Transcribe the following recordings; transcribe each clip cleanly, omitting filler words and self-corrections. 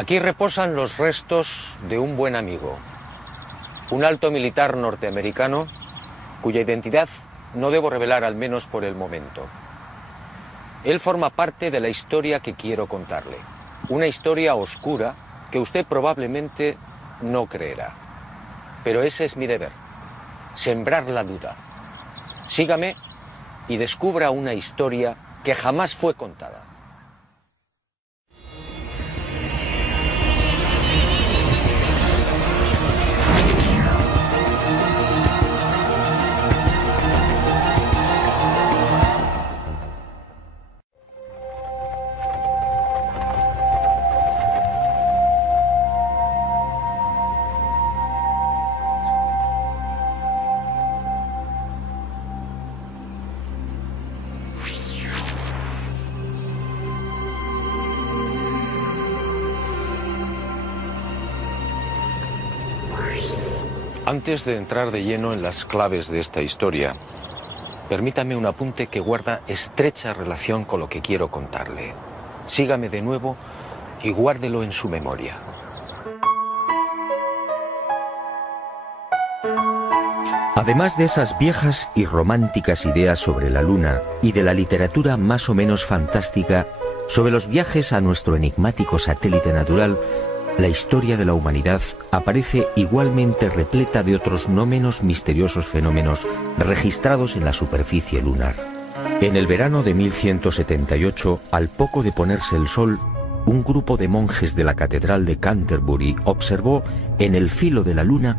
Aquí reposan los restos de un buen amigo, un alto militar norteamericano cuya identidad no debo revelar, al menos por el momento. Él forma parte de la historia que quiero contarle, una historia oscura que usted probablemente no creerá. Pero ese es mi deber, sembrar la duda. Sígame y descubra una historia que jamás fue contada. Antes de entrar de lleno en las claves de esta historia, permítame un apunte que guarda estrecha relación con lo que quiero contarle. Sígame de nuevo y guárdelo en su memoria. Además de esas viejas y románticas ideas sobre la Luna y de la literatura más o menos fantástica sobre los viajes a nuestro enigmático satélite natural, la historia de la humanidad aparece igualmente repleta de otros no menos misteriosos fenómenos registrados en la superficie lunar. En el verano de 1178, al poco de ponerse el sol, un grupo de monjes de la Catedral de Canterbury observó en el filo de la Luna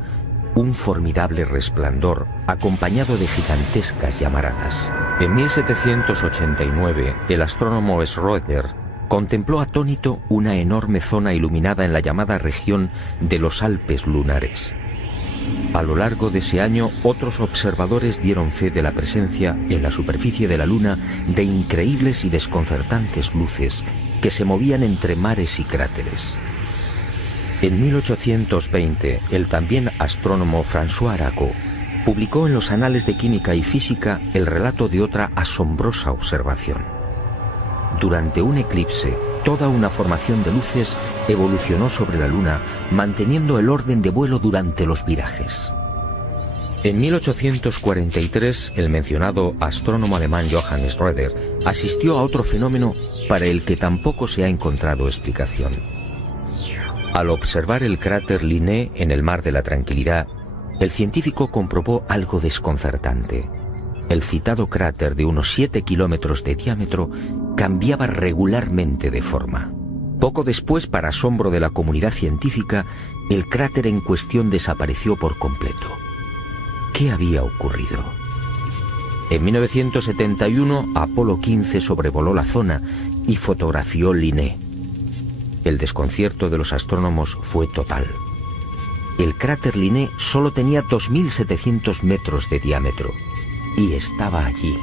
un formidable resplandor acompañado de gigantescas llamaradas. En 1789, el astrónomo Schroeder contempló atónito una enorme zona iluminada en la llamada región de los Alpes lunares. A lo largo de ese año, otros observadores dieron fe de la presencia en la superficie de la Luna de increíbles y desconcertantes luces que se movían entre mares y cráteres. En 1820, el también astrónomo François Arago publicó en los Anales de Química y Física el relato de otra asombrosa observación. Durante un eclipse, toda una formación de luces evolucionó sobre la Luna, manteniendo el orden de vuelo durante los virajes. En 1843, el mencionado astrónomo alemán Johann Schroeder asistió a otro fenómeno para el que tampoco se ha encontrado explicación. Al observar el cráter Linné en el Mar de la Tranquilidad, el científico comprobó algo desconcertante. El citado cráter de unos 7 kilómetros de diámetro cambiaba regularmente de forma. Poco después, para asombro de la comunidad científica, el cráter en cuestión desapareció por completo. ¿Qué había ocurrido? En 1971, Apolo 15 sobrevoló la zona y fotografió Linné. El desconcierto de los astrónomos fue total. El cráter Linné solo tenía 2.700 metros de diámetro y estaba allí.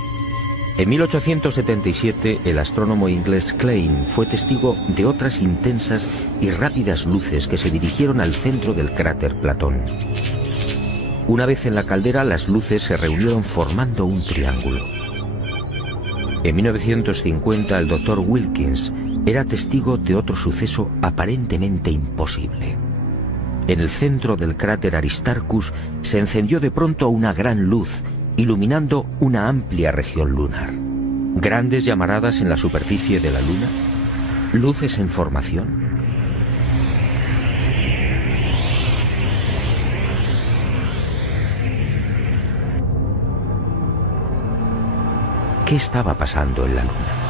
En 1877, el astrónomo inglés Klein fue testigo de otras intensas y rápidas luces que se dirigieron al centro del cráter Platón. Una vez en la caldera, las luces se reunieron formando un triángulo. En 1950, el Dr. Wilkins era testigo de otro suceso aparentemente imposible. En el centro del cráter Aristarchus se encendió de pronto una gran luz, iluminando una amplia región lunar. Grandes llamaradas en la superficie de la Luna, luces en formación. ¿Qué estaba pasando en la Luna?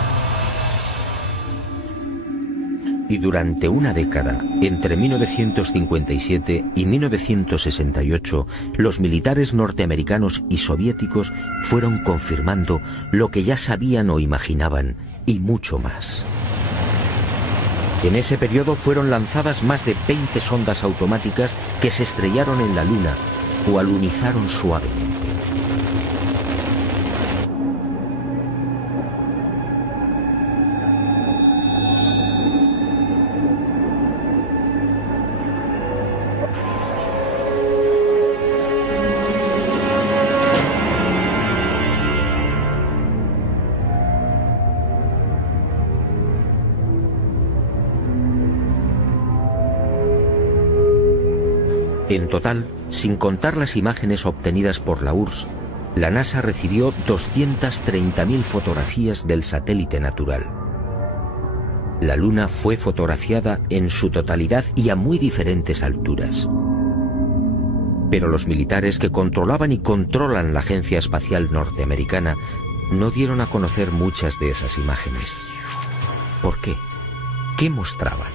Y durante una década, entre 1957 y 1968, los militares norteamericanos y soviéticos fueron confirmando lo que ya sabían o imaginaban, y mucho más. En ese periodo fueron lanzadas más de 20 sondas automáticas que se estrellaron en la Luna o alunizaron suavemente. En total, sin contar las imágenes obtenidas por la URSS, la NASA recibió 230.000 fotografías del satélite natural. La Luna fue fotografiada en su totalidad y a muy diferentes alturas. Pero los militares que controlaban y controlan la Agencia Espacial Norteamericana no dieron a conocer muchas de esas imágenes. ¿Por qué? ¿Qué mostraban?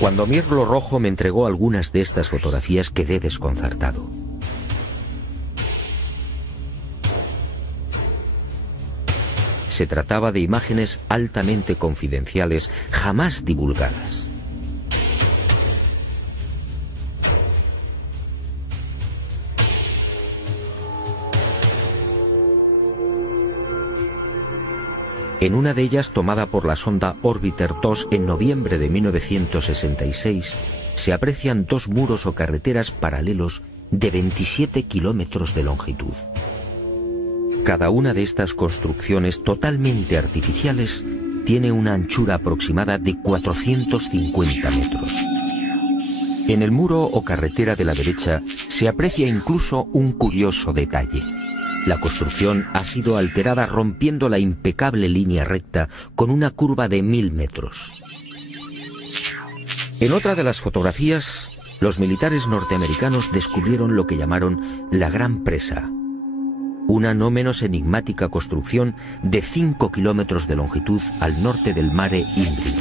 Cuando Mirlo Rojo me entregó algunas de estas fotografías, quedé desconcertado. Se trataba de imágenes altamente confidenciales, jamás divulgadas. En una de ellas, tomada por la sonda Orbiter 2 en noviembre de 1966, se aprecian dos muros o carreteras paralelos de 27 kilómetros de longitud. Cada una de estas construcciones totalmente artificiales tiene una anchura aproximada de 450 metros. En el muro o carretera de la derecha se aprecia incluso un curioso detalle. La construcción ha sido alterada rompiendo la impecable línea recta con una curva de 1000 metros. En otra de las fotografías, los militares norteamericanos descubrieron lo que llamaron la Gran Presa, una no menos enigmática construcción de 5 kilómetros de longitud al norte del Mare Imbrium.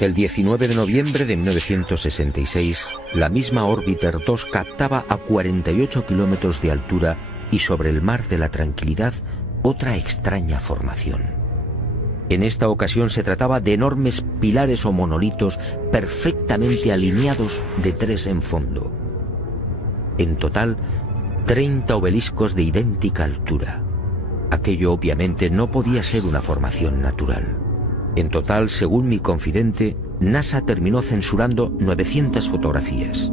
El 19 de noviembre de 1966, la misma Orbiter 2 captaba a 48 kilómetros de altura y sobre el Mar de la Tranquilidad otra extraña formación. En esta ocasión se trataba de enormes pilares o monolitos perfectamente alineados de 3 en fondo. En total, 30 obeliscos de idéntica altura. Aquello obviamente no podía ser una formación natural. En total, según mi confidente, NASA terminó censurando 900 fotografías.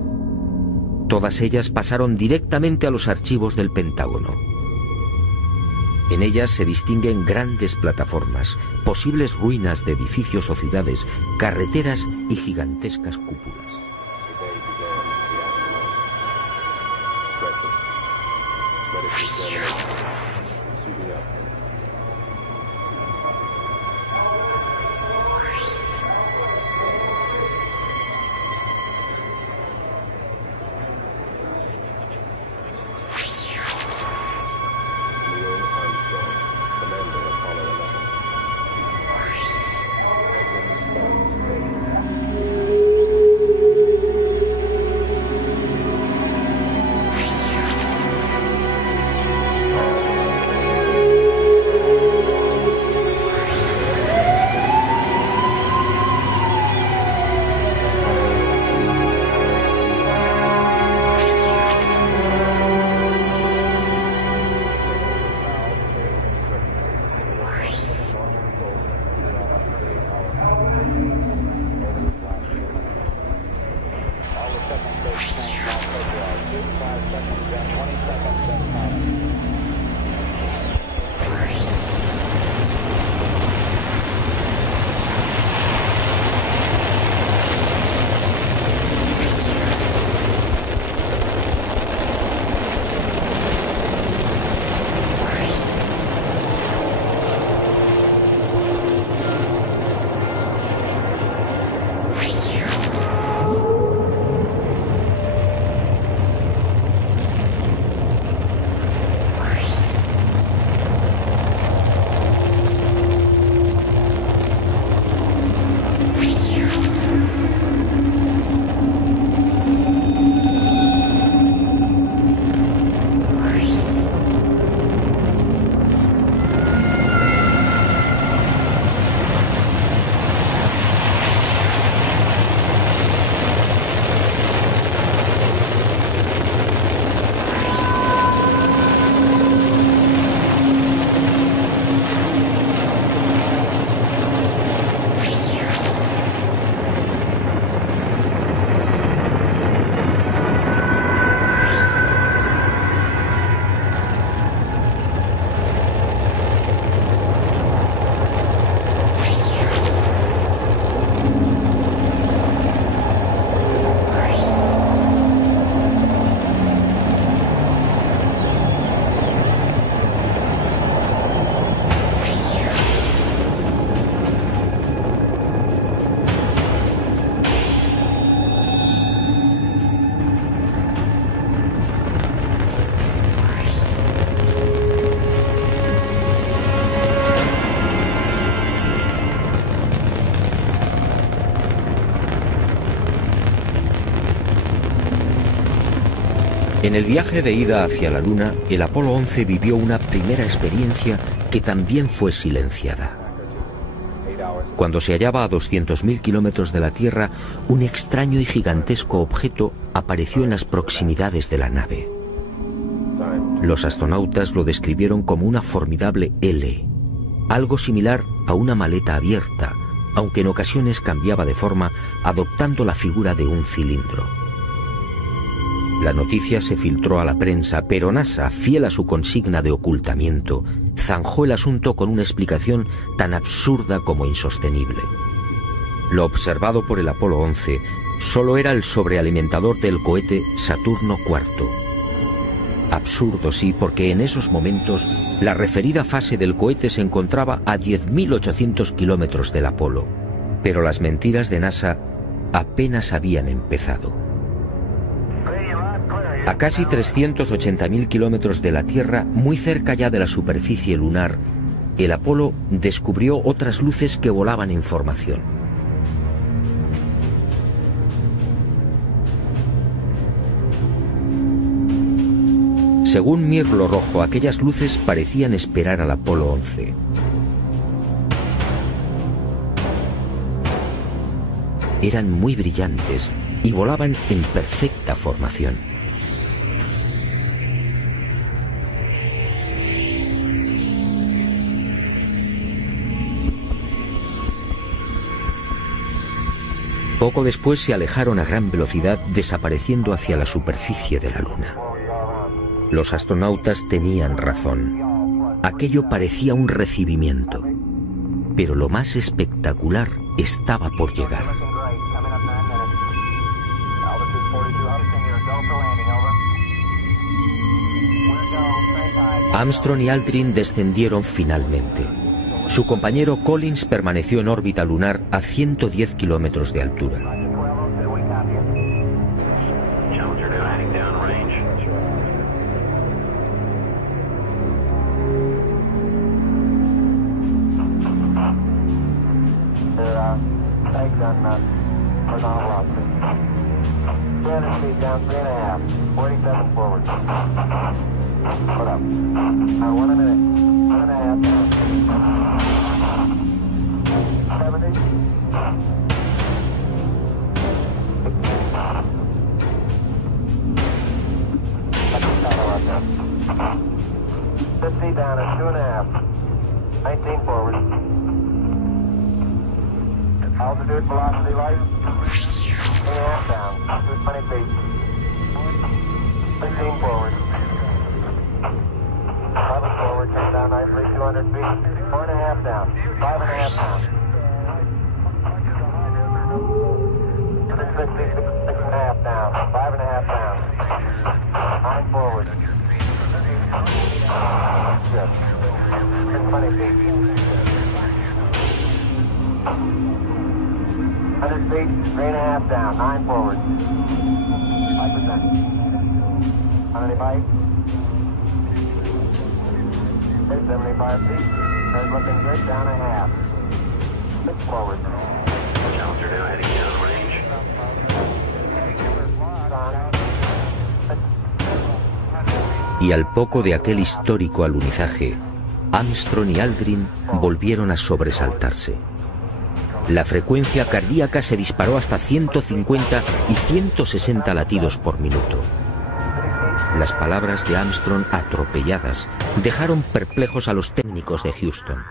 Todas ellas pasaron directamente a los archivos del Pentágono. En ellas se distinguen grandes plataformas, posibles ruinas de edificios o ciudades, carreteras y gigantescas cúpulas. En el viaje de ida hacia la Luna, el Apolo 11 vivió una primera experiencia que también fue silenciada. Cuando se hallaba a 200.000 kilómetros de la Tierra, un extraño y gigantesco objeto apareció en las proximidades de la nave. Los astronautas lo describieron como una formidable L, algo similar a una maleta abierta, aunque en ocasiones cambiaba de forma, adoptando la figura de un cilindro. La noticia se filtró a la prensa, pero NASA, fiel a su consigna de ocultamiento, zanjó el asunto con una explicación tan absurda como insostenible. Lo observado por el Apolo 11 solo era el sobrealimentador del cohete Saturno IV. Absurdo, sí, porque en esos momentos la referida fase del cohete se encontraba a 10.800 kilómetros del Apolo. Pero las mentiras de NASA apenas habían empezado. A casi 380.000 kilómetros de la Tierra, muy cerca ya de la superficie lunar, el Apolo descubrió otras luces que volaban en formación. Según Mirlo Rojo, aquellas luces parecían esperar al Apolo 11. Eran muy brillantes y volaban en perfecta formación. Poco después se alejaron a gran velocidad, desapareciendo hacia la superficie de la Luna. Los astronautas tenían razón. Aquello parecía un recibimiento. Pero lo más espectacular estaba por llegar. Armstrong y Aldrin descendieron finalmente. Su compañero Collins permaneció en órbita lunar a 110 kilómetros de altura. Altitude, velocity, light. 3.5 down. 220 feet. 16 forward. 11 forward, come down nicely, 200 feet. 4.5 down. 5.5 down. 6.5 down. 5.5 down. 9 forward. Good. 620 feet. 100 feet, 3.5 down, 9 forward. 5%. 185. 75 feet. That's looking good, down a half. 6 forward. Challenger now heading down range. Y al poco de aquel histórico alunizaje, Armstrong y Aldrin volvieron a sobresaltarse. La frecuencia cardíaca se disparó hasta 150 y 160 latidos por minuto. Las palabras de Armstrong, atropelladas, dejaron perplejos a los técnicos de Houston.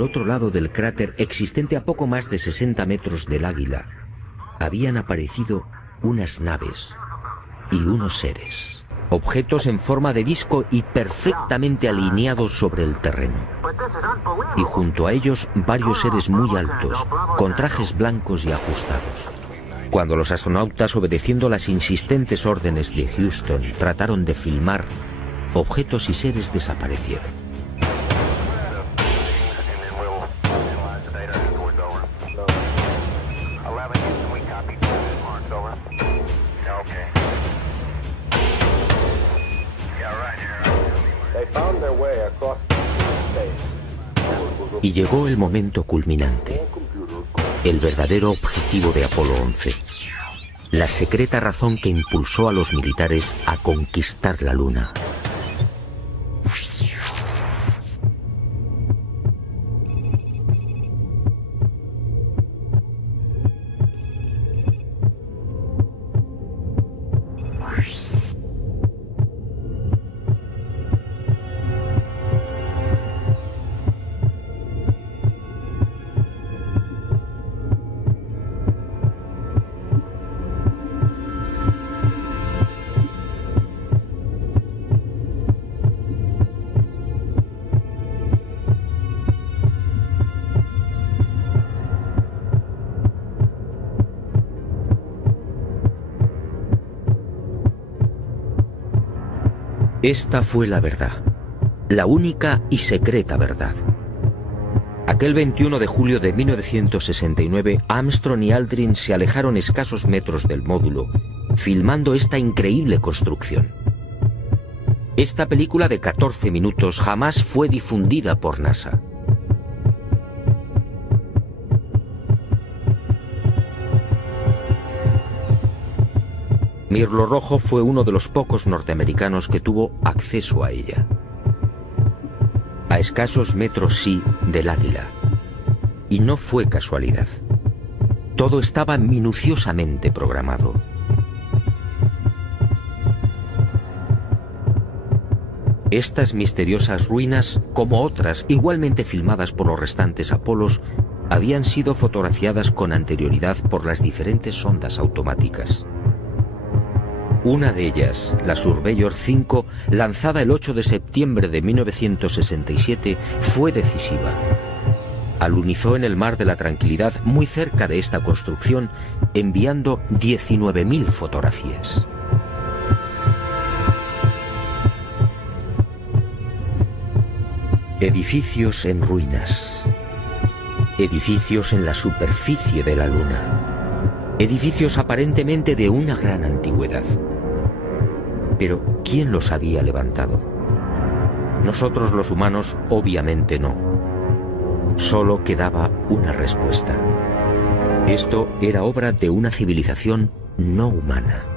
Al otro lado del cráter, existente a poco más de 60 metros del Águila, habían aparecido unas naves y unos seres. Objetos en forma de disco y perfectamente alineados sobre el terreno. Y junto a ellos varios seres muy altos, con trajes blancos y ajustados. Cuando los astronautas, obedeciendo las insistentes órdenes de Houston, trataron de filmar, objetos y seres desaparecieron. Y llegó el momento culminante, el verdadero objetivo de Apolo 11, la secreta razón que impulsó a los militares a conquistar la Luna. Esta fue la verdad, la única y secreta verdad. Aquel 21 de julio de 1969, Armstrong y Aldrin se alejaron escasos metros del módulo, filmando esta increíble construcción. Esta película de 14 minutos jamás fue difundida por NASA. Mirlo Rojo fue uno de los pocos norteamericanos que tuvo acceso a ella. A escasos metros, sí, del Águila. Y no fue casualidad. Todo estaba minuciosamente programado. Estas misteriosas ruinas, como otras igualmente filmadas por los restantes Apolos, habían sido fotografiadas con anterioridad por las diferentes sondas automáticas. Una de ellas, la Surveyor 5, lanzada el 8 de septiembre de 1967, fue decisiva. Alunizó en el Mar de la Tranquilidad, muy cerca de esta construcción, enviando 19.000 fotografías. Edificios en ruinas. Edificios en la superficie de la Luna. Edificios aparentemente de una gran antigüedad. Pero, ¿quién los había levantado? Nosotros los humanos, obviamente no. Solo quedaba una respuesta. Esto era obra de una civilización no humana.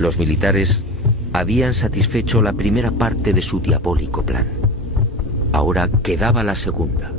Los militares habían satisfecho la primera parte de su diabólico plan. Ahora quedaba la segunda.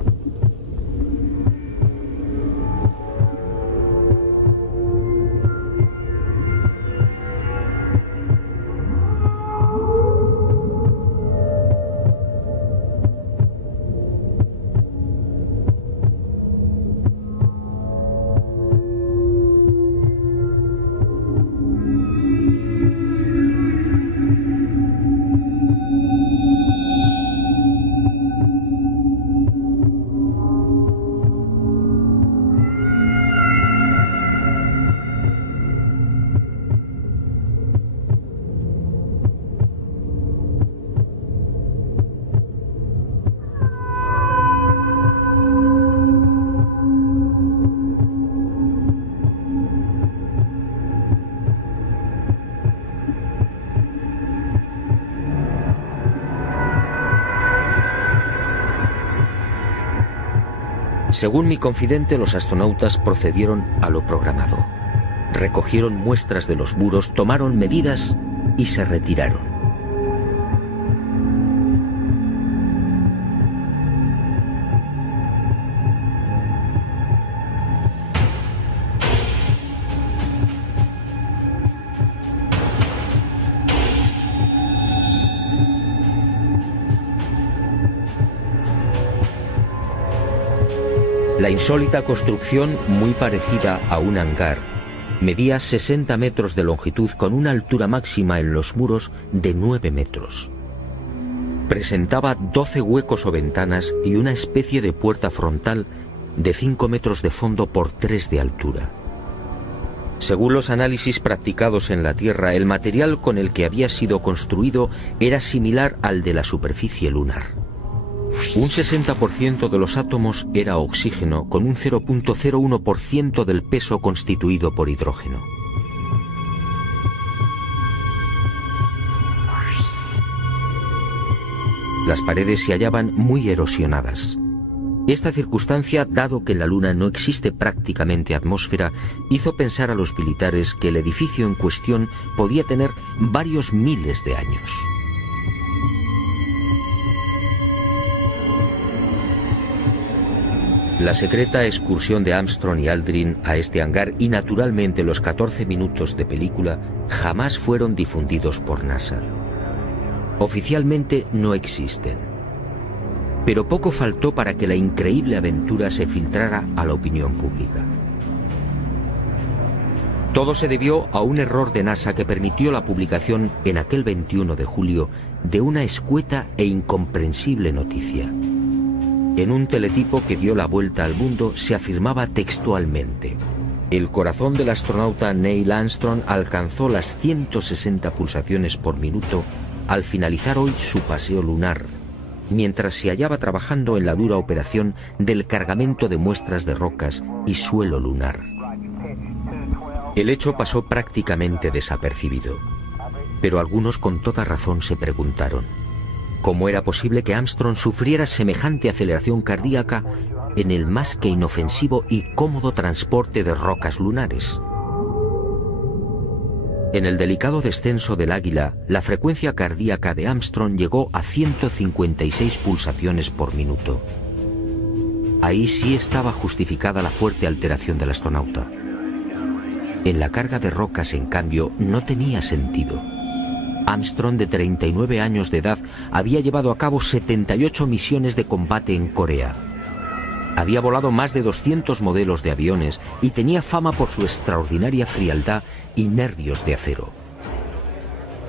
Según mi confidente, los astronautas procedieron a lo programado. Recogieron muestras de los muros, tomaron medidas y se retiraron. La insólita construcción, muy parecida a un hangar, medía 60 metros de longitud con una altura máxima en los muros de 9 metros. Presentaba 12 huecos o ventanas y una especie de puerta frontal de 5 metros de fondo por 3 de altura. Según los análisis practicados en la Tierra, el material con el que había sido construido era similar al de la superficie lunar. Un 60% de los átomos era oxígeno, con un 0.01% del peso constituido por hidrógeno. Las paredes se hallaban muy erosionadas. Esta circunstancia, dado que en la Luna no existe prácticamente atmósfera, hizo pensar a los militares que el edificio en cuestión podía tener varios miles de años. La secreta excursión de Armstrong y Aldrin a este hangar y naturalmente los 14 minutos de película jamás fueron difundidos por NASA. Oficialmente no existen. Pero poco faltó para que la increíble aventura se filtrara a la opinión pública. Todo se debió a un error de NASA que permitió la publicación en aquel 21 de julio de una escueta e incomprensible noticia. En un teletipo que dio la vuelta al mundo se afirmaba textualmente: el corazón del astronauta Neil Armstrong alcanzó las 160 pulsaciones por minuto al finalizar hoy su paseo lunar, mientras se hallaba trabajando en la dura operación del cargamento de muestras de rocas y suelo lunar. El hecho pasó prácticamente desapercibido, pero algunos con toda razón se preguntaron ¿cómo era posible que Armstrong sufriera semejante aceleración cardíaca en el más que inofensivo y cómodo transporte de rocas lunares? En el delicado descenso del Águila, la frecuencia cardíaca de Armstrong llegó a 156 pulsaciones por minuto. Ahí sí estaba justificada la fuerte alteración del astronauta. En la carga de rocas, en cambio, no tenía sentido. Armstrong, de 39 años de edad, había llevado a cabo 78 misiones de combate en Corea. Había volado más de 200 modelos de aviones y tenía fama por su extraordinaria frialdad y nervios de acero.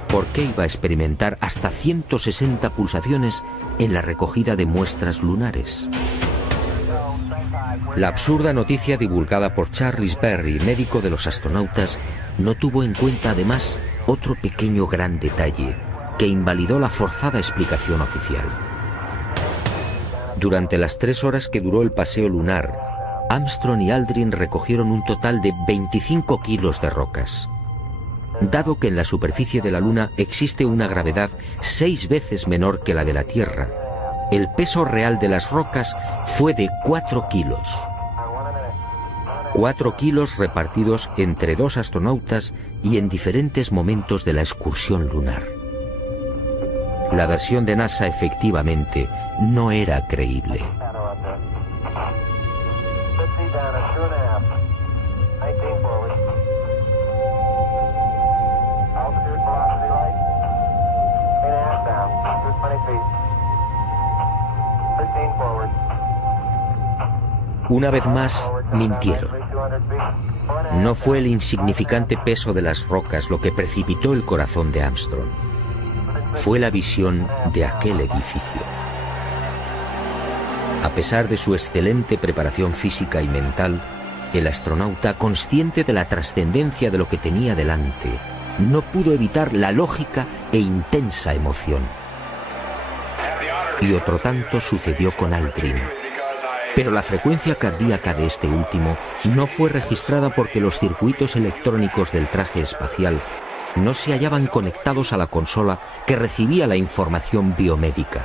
¿Por qué iba a experimentar hasta 160 pulsaciones en la recogida de muestras lunares? La absurda noticia divulgada por Charles Berry, médico de los astronautas, no tuvo en cuenta además otro pequeño gran detalle que invalidó la forzada explicación oficial. Durante las 3 horas que duró el paseo lunar, Armstrong y Aldrin recogieron un total de 25 kilos de rocas. Dado que en la superficie de la Luna existe una gravedad 6 veces menor que la de la Tierra, el peso real de las rocas fue de 4 kilos. 4 kilos repartidos entre 2 astronautas y en diferentes momentos de la excursión lunar. La versión de NASA efectivamente no era creíble. Una vez más, mintieron. No fue el insignificante peso de las rocas lo que precipitó el corazón de Armstrong. Fue la visión de aquel edificio. A pesar de su excelente preparación física y mental, el astronauta, consciente de la trascendencia de lo que tenía delante, no pudo evitar la lógica e intensa emoción. Y otro tanto sucedió con Aldrin. Pero la frecuencia cardíaca de este último no fue registrada porque los circuitos electrónicos del traje espacial no se hallaban conectados a la consola que recibía la información biomédica.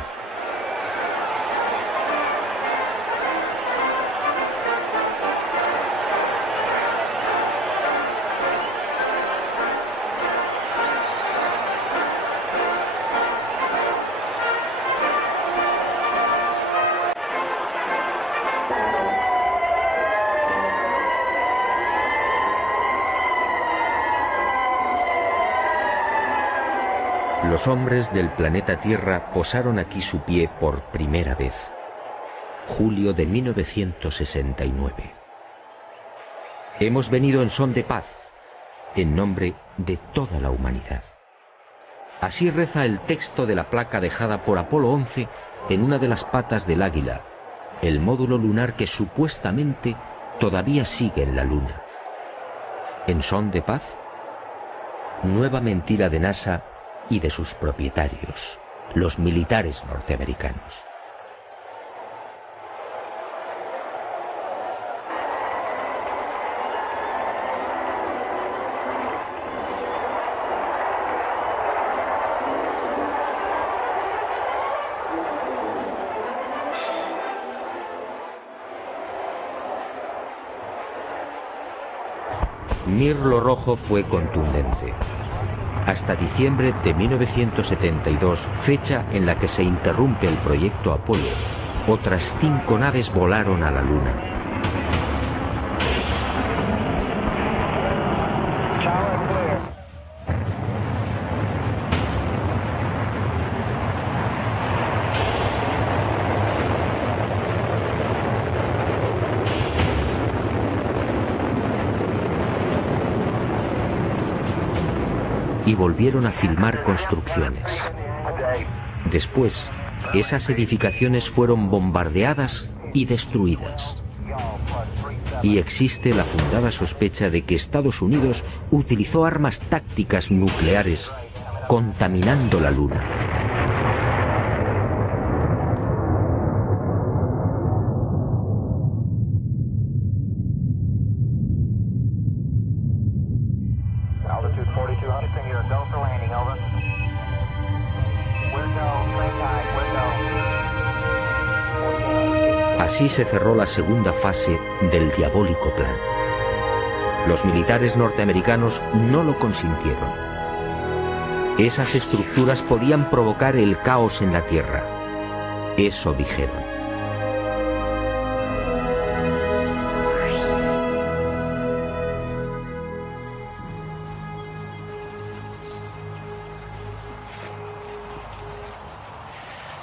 Los hombres del planeta Tierra posaron aquí su pie por primera vez. Julio de 1969. Hemos venido en son de paz, en nombre de toda la humanidad. Así reza el texto de la placa dejada por Apolo 11 en una de las patas del Águila, el módulo lunar que supuestamente todavía sigue en la Luna. ¿En son de paz? Nueva mentira de NASA y de sus propietarios, los militares norteamericanos. Mirlo Rojo fue contundente. Hasta diciembre de 1972, fecha en la que se interrumpe el proyecto Apolo, otras 5 naves volaron a la Luna. Y volvieron a filmar construcciones. Después, esas edificaciones fueron bombardeadas y destruidas. Y existe la fundada sospecha de que Estados Unidos utilizó armas tácticas nucleares contaminando la Luna. Así se cerró la segunda fase del diabólico plan. Los militares norteamericanos no lo consintieron. Esas estructuras podían provocar el caos en la Tierra. Eso dijeron.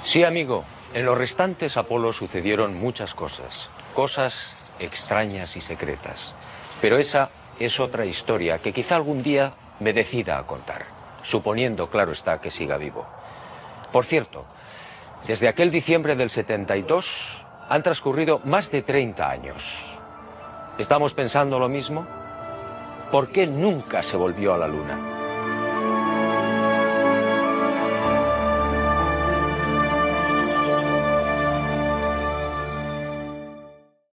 Sí, amigo, en los restantes Apolo sucedieron muchas cosas, cosas extrañas y secretas. Pero esa es otra historia que quizá algún día me decida a contar, suponiendo, claro está, que siga vivo. Por cierto, desde aquel diciembre del 72 han transcurrido más de 30 años. ¿Estamos pensando lo mismo? ¿Por qué nunca se volvió a la Luna?